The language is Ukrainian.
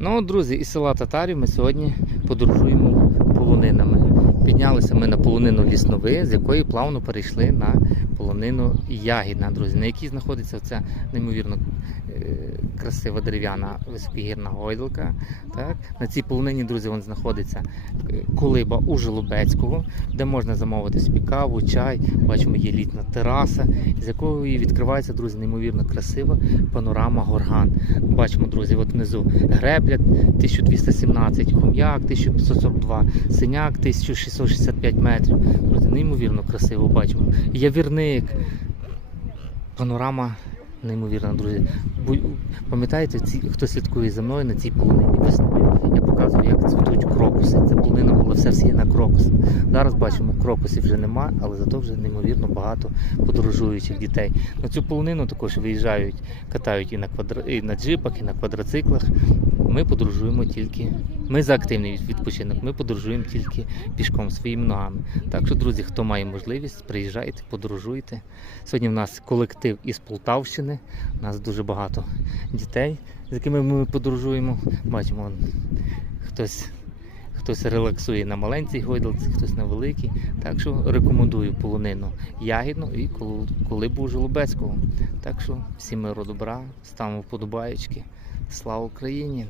Ну, друзі, із села Татарів ми сьогодні подорожуємо полонинами. Піднялися ми на полонину ліснови, з якої плавно перейшли на полонину Ягідна, друзі, на якій знаходиться ця неймовірно е, красива дерев'яна високогірна гойдалка. Так? На цій полонині, друзі, вон знаходиться е, колиба у Желобецького, де можна замовити собі каву, чай. Бачимо, є літна тераса, з якої відкривається, друзі, неймовірно красива панорама Горган. Бачимо, друзі, от внизу гребля 1217, хом'як 1542, синяк 1665 метрів. Друзі, неймовірно красиво бачимо. Явірник. Панорама неймовірна, друзі. Пам'ятаєте, хто слідкує за мною на цій полонині весною, я показував, як цвітуть крокуси. Ця полонина була вся всіяна крокусом. Зараз бачимо, крокусів вже нема, але зато вже неймовірно багато подорожуючих дітей. На цю полонину також виїжджають, катають і на квадро... і на джипах, і на квадроциклах. Ми подорожуємо тільки. Ми за активний відпочинок, ми подорожуємо тільки пішком своїми ногами. Так що, друзі, хто має можливість, приїжджайте, подорожуйте. Сьогодні в нас колектив із Полтавщини. У нас дуже багато дітей, з якими ми подорожуємо. Бачимо, хтось, хтось релаксує на маленькій гойдалці, хтось на великій. Так що рекомендую полонину ягідну і колу- колибу Жолобецького. Так що всім миру добра, ставимо вподобаєчки. Слава Україні!